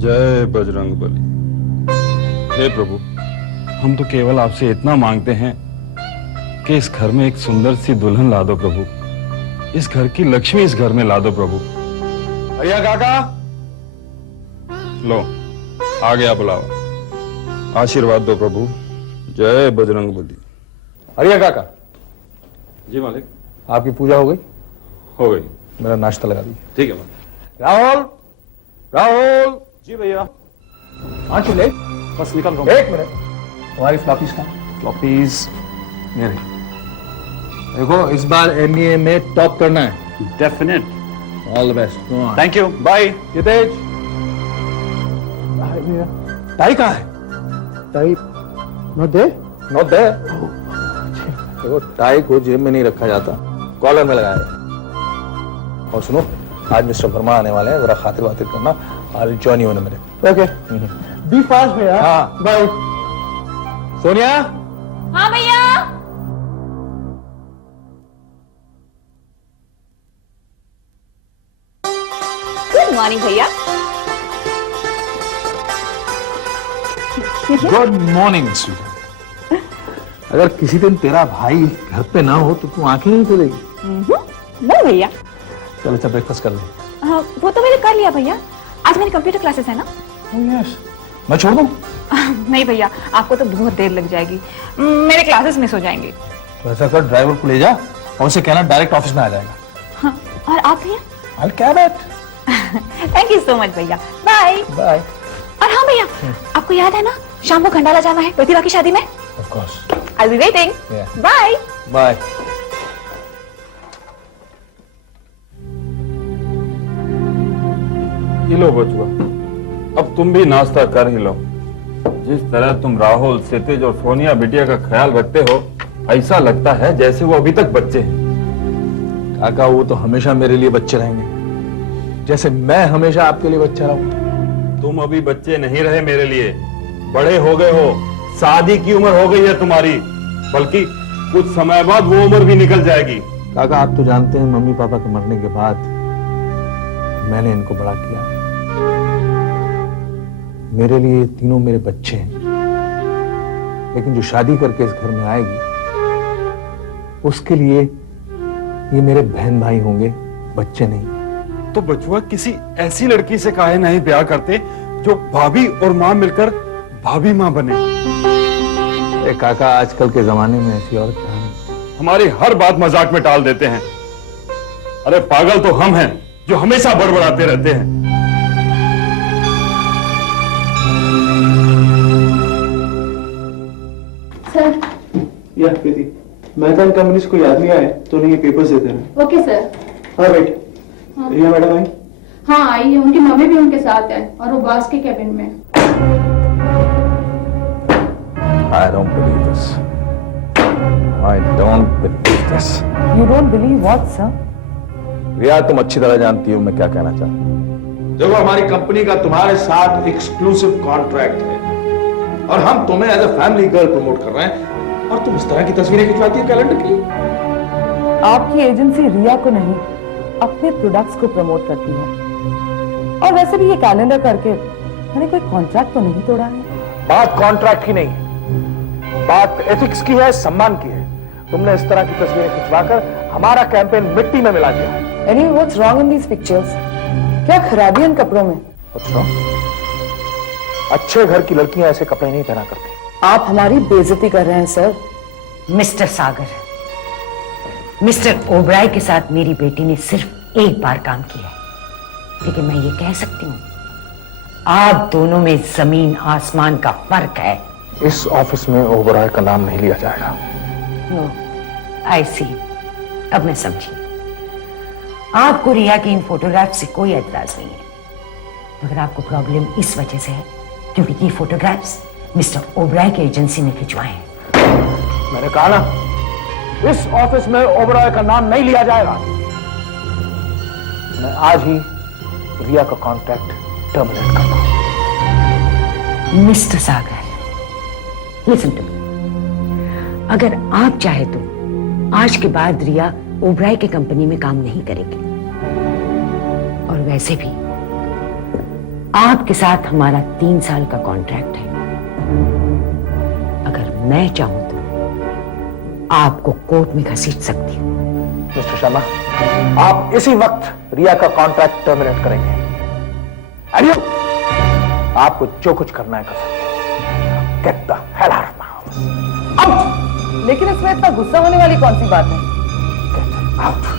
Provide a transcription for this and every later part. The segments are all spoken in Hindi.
जय बजरंग बली। हे प्रभु, हम तो केवल आपसे इतना मांगते हैं कि इस घर में एक सुंदर सी दुल्हन ला दो प्रभु। इस घर की लक्ष्मी इस घर में ला दो प्रभु। अरिया काका, लो आ गया बुलावा। आशीर्वाद दो प्रभु। जय बजरंग बली। अरिया काका। जी मालिक। आपकी पूजा हो गई? हो गई। मेरा नाश्ता लगा दीजिए। ठीक है मालिक। राहुल, राहुल। जी भैया। हाँ चले, बस निकल रहा हूँ। एक मिनट, तुम्हारी फ्लॉपीज कहाँ? फ्लॉपीज मेरे। देखो इस बार एमबीए में टॉप करना है। Definite. All the best. Thank you, bye. ये तेज। टाई कहाँ है? Tie not there. Not there. देखो टाई को जेब में नहीं रखा जाता, कॉलर में लगाया जाता। और सुनो, आज मिस्टर वर्मा आने वाले हैं, जरा खातिर वातिर करना। I'll join you in a minute. Okay, be fast भैया। हाँ बाय। सोनिया। हाँ भैया। गुड मॉर्निंग भैया। Good morning sweet. अगर किसी दिन तेरा भाई घर पे ना हो तो तू आंखें नहीं खोलेगी। नहीं भैया। चलो अच्छा ब्रेकफास्ट कर ले। हाँ, वो तो मैंने कर लिया भैया। आज मेरी कंप्यूटर क्लासेस है ना। यस, मैं छोड़ दूं? नहीं भैया, आपको तो बहुत देर लग जाएगी, मेरे क्लासेस मिस हो जाएंगे। तो ऐसा कर, ड्राइवर को ले जा और उसे कहना डायरेक्ट ऑफिस में आ जाएगा। हाँ, और आप भैया? I'll cab it. Thank you so much भैया। Bye bye. और हाँ भैया, आपको याद है ना शाम को खंडाला जाना है प्रतिभा की शादी में? Of course. I'll be waiting. Yeah. Bye bye. ये लो बचुआ, अब तुम भी नाश्ता कर ही लो। जिस तरह तुम राहुल, क्षितिज और सोनिया बिटिया का ख्याल रखते हो, ऐसा लगता है जैसे वो अभी तक बच्चे हैं। काका, वो तो हमेशा मेरे लिए बच्चे रहेंगे, जैसे मैं हमेशा आपके लिए बच्चा रहूं। तुम अभी बच्चे नहीं रहे मेरे लिए, बड़े हो गए हो। शादी की उम्र हो गई है तुम्हारी, बल्कि कुछ समय बाद वो उम्र भी निकल जाएगी। काका, आप तो जानते हैं मम्मी पापा के मरने के बाद मैंने इनको बड़ा किया। मेरे लिए तीनों मेरे बच्चे हैं, लेकिन जो शादी करके इस घर में आएगी उसके लिए ये मेरे बहन भाई होंगे, बच्चे नहीं। तो बचुआ, किसी ऐसी लड़की से काहे नहीं ब्याह करते जो भाभी और माँ मिलकर भाभी माँ बने। अरे काका, आजकल के जमाने में ऐसी औरत कहाँ है? हमारी हर बात मजाक में टाल देते हैं। अरे पागल तो हम हैं जो हमेशा बड़बड़ाते रहते हैं। सर। या प्रीति, मेहता एंड कंपनीज को याद नहीं आए तो उन्हें ये पेपर्स देते हैं। Okay sir. हाँ राइट। रिया मैडम आई? हाँ आई है, उनकी मम्मी भी उनके साथ है और वो बॉस के कैबिन में। I don't believe this. I don't believe this. You don't believe what, sir? रिया, तुम अच्छी तरह जानती हो मैं क्या कहना चाहता हूँ। देखो, हमारी कंपनी का तुम्हारे साथ एक्सक्लूसिव कॉन्ट्रैक्ट है और हम तुम्हें as a family girl promote कर रहे हैं और तुम इस तरह की तस्वीरें खिंचवाती हो कैलेंडर की। आपकी एजेंसी रिया को नहीं, अपने प्रोडक्ट्स को प्रमोट करती है। और वैसे भी ये कैलेंडर करके मैंने कोई कॉन्ट्रैक्ट तो नहीं तोड़ा है। बात कॉन्ट्रैक्ट की नहीं है, बात एथिक्स की है, सम्मान की है। तुमने इस तरह की तस्वीरें खिंचवाकर हमारा कैंपेन मिट्टी में मिला दिया है। Anyway, what's wrong in these pictures? क्या खराबी है इन कपड़ों में? अच्छा, अच्छे घर की लड़कियां ऐसे कपड़े नहीं पहना करती। आप हमारी बेइज्जती कर रहे हैं सर। मिस्टर सागर, मिस्टर ओबराय के साथ मेरी बेटी ने सिर्फ एक बार काम किया है, लेकिन मैं ये कह सकती हूँ आप दोनों में जमीन आसमान का फर्क है। इस ऑफिस में ओबराय का नाम नहीं लिया जाएगा। नो, आई सी, अब मैं समझी। आपको रिया की इन फोटोग्राफ से कोई एतराज नहीं है, मगर आपको प्रॉब्लम इस वजह से है क्योंकि ये फोटोग्राफ्स मिस्टर ओबराय की एजेंसी ने खिंचवाए हैं। मैंने कहा ना, इस ऑफिस में ओबराय का नाम नहीं लिया जाएगा। मैं आज ही रिया का कॉन्ट्रैक्ट टर्मिनेट करता हूं। Mister Sagar, listen to me. अगर आप चाहे तो आज के बाद रिया ओबराय की कंपनी में काम नहीं करेगी। और वैसे भी आपके साथ हमारा 3 साल का कॉन्ट्रैक्ट है। अगर मैं चाहूं तो आपको कोर्ट में घसीट सकती हूं। मिस्टर शर्मा, आप इसी वक्त रिया का कॉन्ट्रैक्ट टर्मिनेट करेंगे। अरे आपको जो कुछ करना है कर सकते। Get the hell out of my house. लेकिन इसमें इतना गुस्सा होने वाली कौन सी बात है? Get out.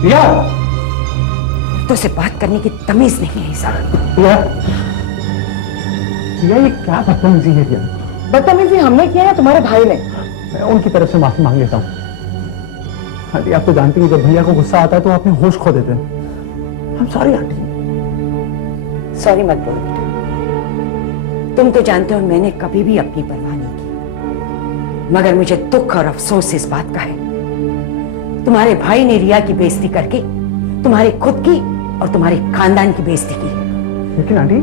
रिया, तो से बात करने की तमीज नहीं है सर। रिया, रिया, ये क्या बदतमीजी है रिया? बदतमीजी हमने किया है, तुम्हारे भाई ने। मैं उनकी तरफ से माफी मांग लेता हूँ। आंटी, आप तो जानती हैं जब भैया को गुस्सा आता है तो अपने होश खो देते हैं। I'm sorry aunty. सॉरी मत बोलो। तुम तो जानते हो मैंने कभी भी अपनी परवाह नहीं की, मगर मुझे दुख और अफसोस इस बात का है तुम्हारे भाई ने रिया की बेइज्जती करके तुम्हारी खुद की और तुम्हारे खानदान की बेइज्जती की है। लेकिन आंटी,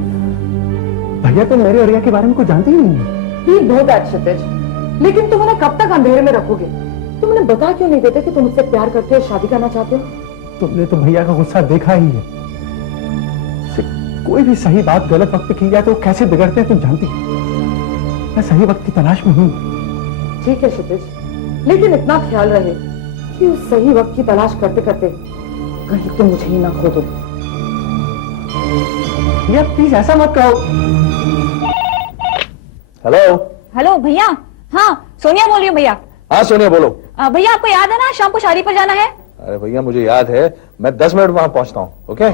भैया तो मेरे और रिया के बारे में कुछ जानते ही नहीं है। You know that, क्षितिज। लेकिन तुम उन्हें कब तक अंधेरे में रखोगे? तुम उन्हें बता क्यों नहीं देते कि तुम मुझसे प्यार करते हो, शादी करना चाहते हो? तुमने तो भैया का गुस्सा देखा ही है। कोई भी सही बात गलत वक्त पे की जाए तो वो कैसे बिगड़ते हैं तुम जानती हो। मैं सही वक्त की तलाश में हूँ। ठीक है क्षितिज, लेकिन इतना ख्याल रहे कि उस सही वक्त की तलाश करते करते कहीं तुम मुझे ही ना खो दो। भैया प्लीज ऐसा मत कहो। हेलो। हेलो भैया। हाँ, सोनिया बोल रही हूँ भैया। हाँ सोनिया बोलो। भैया आपको याद है ना शाम को शादी पर जाना है? अरे भैया मुझे याद है, मैं 10 मिनट वहां पहुंचता हूँ। ओके?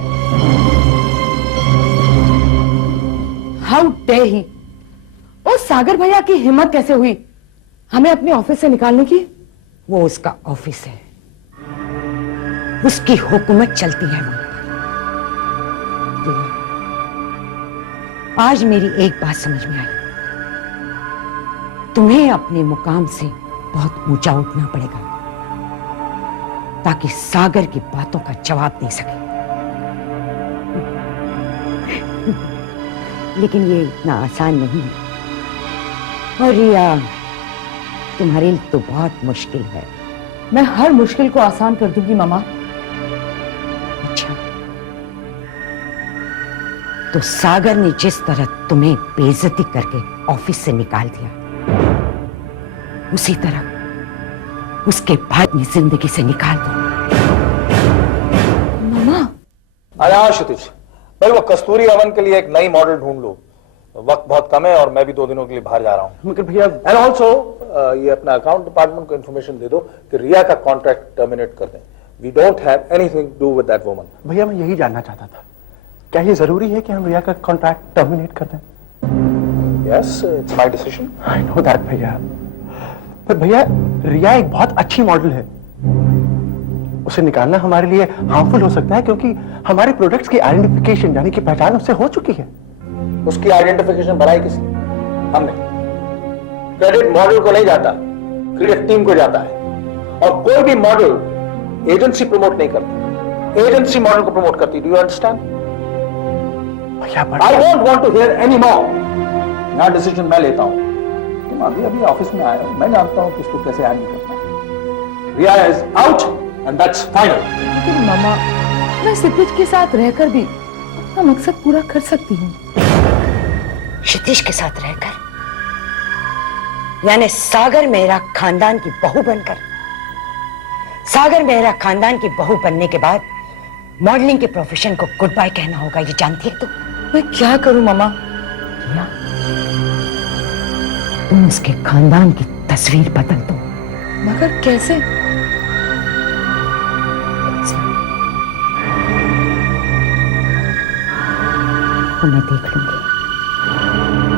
How dare he! ओ सागर भैया की हिम्मत कैसे हुई हमें अपने ऑफिस से निकालने की? वो उसका ऑफिस है, उसकी हुकूमत चलती है वहां पर। आज मेरी एक बात समझ में आई, तुम्हें अपने मुकाम से बहुत ऊंचा उठना पड़ेगा ताकि सागर की बातों का जवाब दे सके। लेकिन ये इतना आसान नहीं है। और रिया, तुम्हारे लिए तो बहुत मुश्किल है। मैं हर मुश्किल को आसान कर दूंगी मामा। अच्छा, तो सागर ने जिस तरह तुम्हें बेइज्जती करके ऑफिस से निकाल दिया, उसी तरह उसके भाई अपनी जिंदगी से निकाल दो। मामा, अरे हाँ क्षितिज, भाई वो कस्तूरी अवन के लिए एक नई मॉडल ढूंढ लो। वक्त बहुत कम है और मैं भी 2 दिनों के लिए बाहर जा रहा हूँ। मगर भैया, एंड ऑल्सो ये अपना अकाउंट डिपार्टमेंट को इन्फॉर्मेशन दे दो कि रिया का कॉन्ट्रैक्ट टर्मिनेट कर दें। We don't have anything to do with that woman. भैया मैं यही जानना चाहता था, क्या ये जरूरी है कि हम रिया का कॉन्ट्रैक्ट टर्मिनेट कर दें? Yes, it's my decision. I know that भैया, पर भैया रिया एक बहुत अच्छी मॉडल है। उसे निकालना हमारे लिए हार्मफुल हो सकता है क्योंकि हमारे प्रोडक्ट्स की आइडेंटिफिकेशन यानी कि पहचान उससे हो चुकी है। उसकी आइडेंटिफिकेशन बनाई किसने? हमने। क्रेडिट मॉडल को नहीं जाता, क्रिएटिव टीम को जाता है। और कोई भी मॉडल एजेंसी प्रमोट नहीं करती, एजेंसी मॉडल को प्रमोट करती। Do you understand? भैया I don't want to hear any more. यहाँ डिसीजन मैं लेता हूं। तुम अभी अभी ऑफिस में आए हो, मैं जानता हूं कि इसको कैसे हैंडल करना है। Riya is out and that's final. लेकिन मामा, मैं सिपिज के साथ रहकर भी अपना मकसद पूरा कर सकती हूँ। क्षितिज के साथ रहकर, यानी सागर मेहरा खानदान की बहू बनकर। सागर मेहरा खानदान की बहू बनने के बाद मॉडलिंग के प्रोफेशन को गुड बाय कहना होगा, ये जानती है तुम? मैं क्या करूं मामा? रिया, तुम उसके खानदान की तस्वीर बदल दो। मगर कैसे? तो मैं देख लूंगी,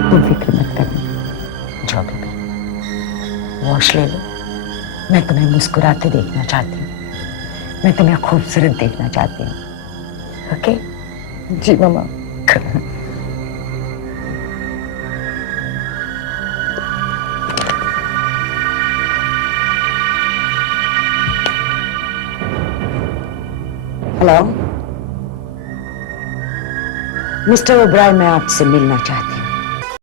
तुम फिक्र मत करना। जाओ बेबी, वॉश ले लो। मैं तुम्हें मुस्कुराते देखना चाहती हूँ, मैं तुम्हें खूबसूरत देखना चाहती हूँ। ओके? जी मामा। हेलो मिस्टर ओब्राय, मैं आपसे मिलना चाहती हूँ।